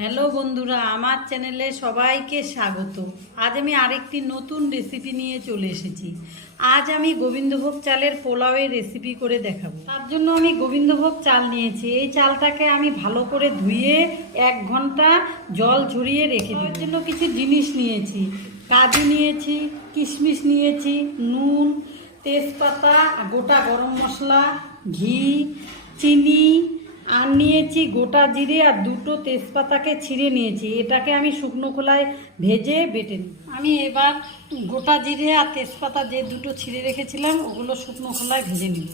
Hello বন্ধুরা, আমার চ্যানেলে সবাইকে স্বাগত। আজ আমি আরেকটি নতুন রেসিপি নিয়ে চলে এসেছি। আজ আমি গোবিন্দভোগ চালের পোলাওয়ের রেসিপি করে দেখাবো। তার জন্য আমি গোবিন্দভোগ চাল নিয়েছি। এই চালটাকে আমি ভালো করে ধুয়ে 1 ঘন্টা জল ঝরিয়ে রেখে দেওয়ার জন্য কিছু জিনিস নিয়েছি। কাজু নিয়েছি, কিশমিশ নিয়েছি, নুন, তেজপাতা, গোটা গরম মশলা, ঘি, চিনি, আর নিয়েছি গোটা জিরে আর 2টো তেজপাতাকে ছিঁড়ে নিয়েছি। এটাকে আমি শুকনো খোলায় ভেজে বেটে নিই। আমি এবার গোটা জিরে আর তেজপাতা যে 2টো ছিঁড়ে রেখেছিলাম ওগুলো শুকনো খোলায় ভেজে নিব।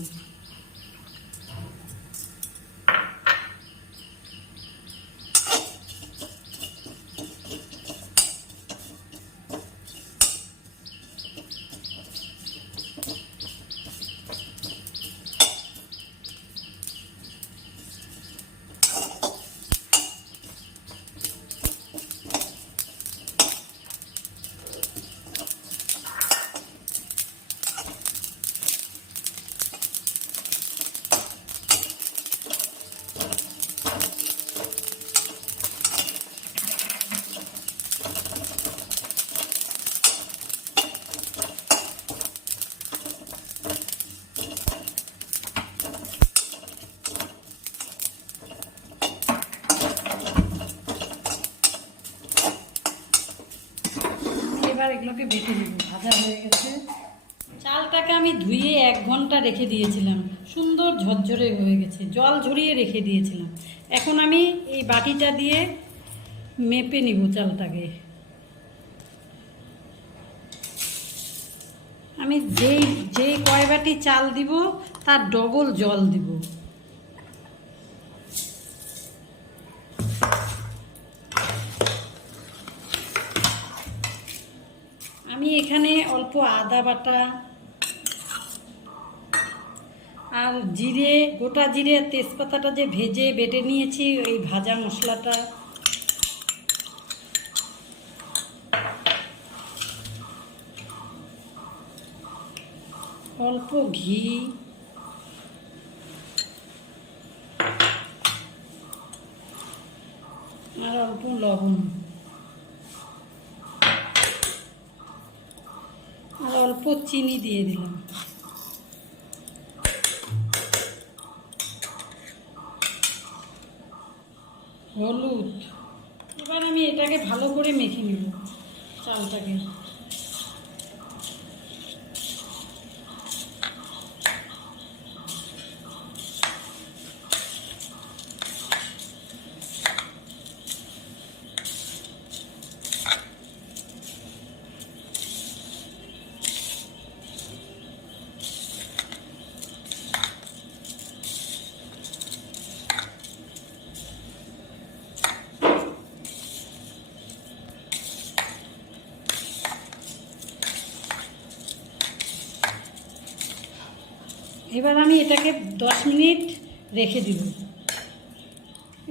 এবার এগুলোকে বেটে নেব। ভাজা হয়ে গেছে। চালটাকে আমি ধুয়ে 1 ঘন্টা রেখে দিয়েছিলাম, সুন্দর ঝরঝরে হয়ে গেছে, জল ঝরিয়ে রেখে দিয়েছিলাম। এখন আমি এই বাটিটা দিয়ে মেপে নিব চালটাকে। আমি যেই কয় বাটি চাল দিব তার ডবল জল দিব। আমি এখানে অল্প আদা বাটা আর জিরে, গোটা জিরে আর তেজপাতাটা যে ভেজে বেটে নিয়েছি, এই ভাজা মশলাটা, অল্প ঘি, আর অল্প লবণ, আর অল্প চিনি দিয়ে দিলাম। হলুদ। এবার আমি এটাকে ভালো করে মেখে নেব চালটাকে। এবার আমি এটাকে 10 মিনিট রেখে দিব।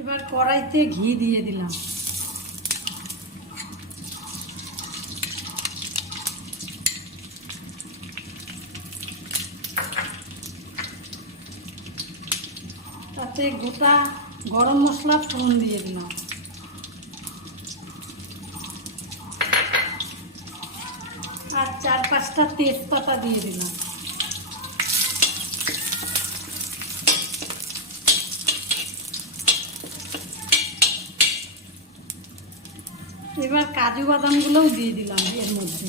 এবার কড়াইতে ঘি দিয়ে দিলাম। তাতে গোটা গরম মশলা ফোড়ন দিয়ে দিলাম। আর 4-5টা তেজপাতা দিয়ে দিলাম। এবার কাজু বাদামগুলোও দিয়ে দিলাম এর মধ্যে।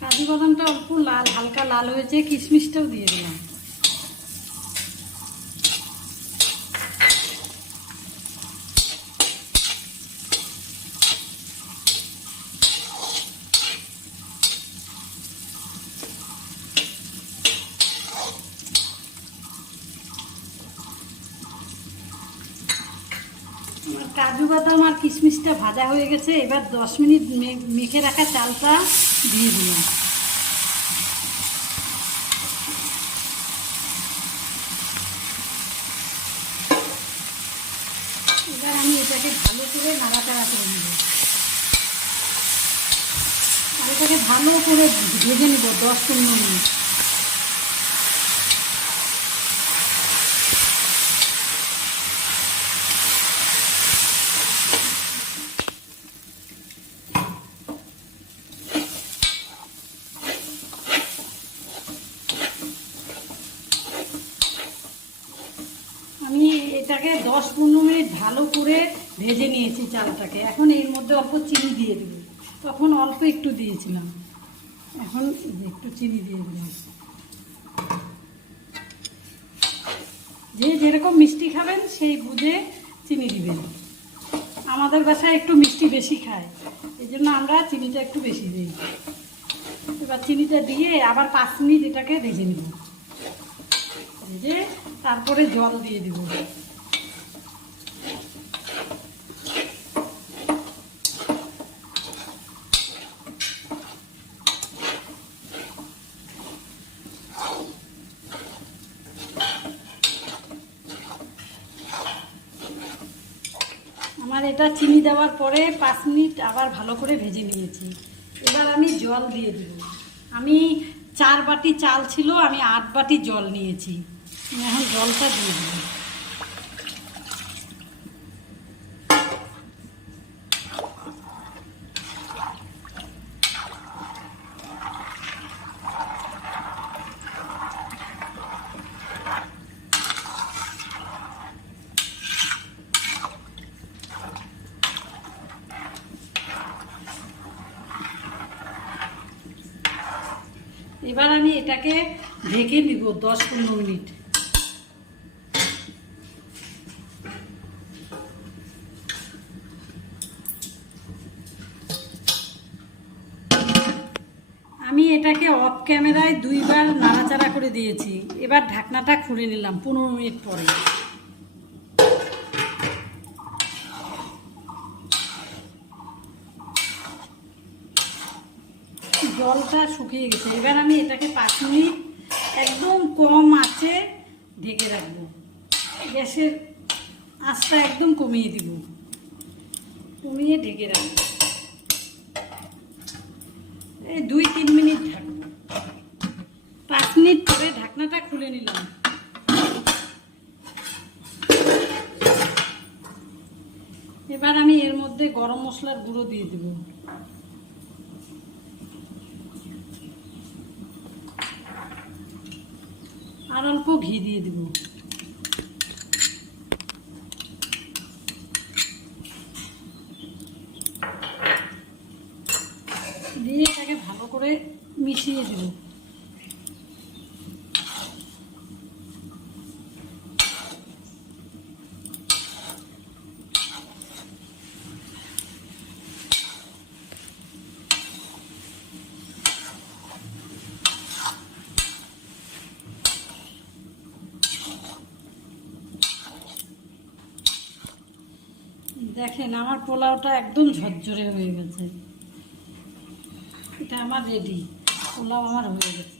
কাজু বাদামটা অল্প হালকা লাল হয়েছে, কিশমিশটাও দিয়ে দিলাম। কাজু বাদাম আর কিশমিশটা ভাজা হয়ে গেছে। এবার 10 মিনিট মেখে রাখা চালটা দিয়ে দিলাম। এটাকে ভালো করে নাড়াচাড়া করে নেব। আর এটাকে ভালো করে ভেজে নেব 10-15 মিনিট। আমি এটাকে 10-15 মিনিট ভালো করে ভেজে নিয়েছি চালটাকে। এখন এর মধ্যে অল্প চিনি দিয়ে দেব। তখন অল্প একটু দিয়েছিলাম, এখন একটু চিনি দিয়ে দিলাম। যে যেরকম মিষ্টি খাবেন সেই বুঝে চিনি দিবেন। আমাদের বাসায় একটু মিষ্টি বেশি খায়, এই জন্য আমরা চিনিটা একটু বেশি দিই। এবার চিনিটা দিয়ে আবার 5 মিনিট এটাকে ভেজে নেব। ভেজে তারপরে জল দিয়ে দিব। আমার এটা চিনি দেওয়ার পরে 5 মিনিট আবার ভালো করে ভেজে নিয়েছি। এবার আমি জল দিয়ে দেব। আমি 4 বাটি চাল ছিল, আমি 8 বাটি জল নিয়েছি। এখন জলটা দিয়ে দেব। এবার আমি এটাকে ঢেকে নিব 10-15 মিনিট। আমি এটাকে অফ ক্যামেরায় 2 বার নাড়াচাড়া করে দিয়েছি। এবার ঢাকনাটা খুলে নিলাম 15 মিনিট পরে। জলটা শুকিয়ে গেছে। এবার আমি এটাকে 5 মিনিট একদম কম আঁচে ঢেকে রাখবো। গ্যাসের আঁচটা একদম কমিয়ে দিব, কমিয়ে ঢেকে রাখবো। এই 2-3 মিনিট ঢাকবো। 5 মিনিট পরে ঢাকনাটা খুলে নিলাম। এবার আমি এর মধ্যে গরম মশলার গুঁড়ো দিয়ে দেবো। আর অল্প ঘি দিয়ে দিব। দিয়ে এটাকে ভালো করে মিশিয়ে দেব। দেখেন আমার পোলাওটা একদম ঝরঝরে হয়ে গেছে। এটা আমার রেডি, পোলাও আমার হয়ে গেছে।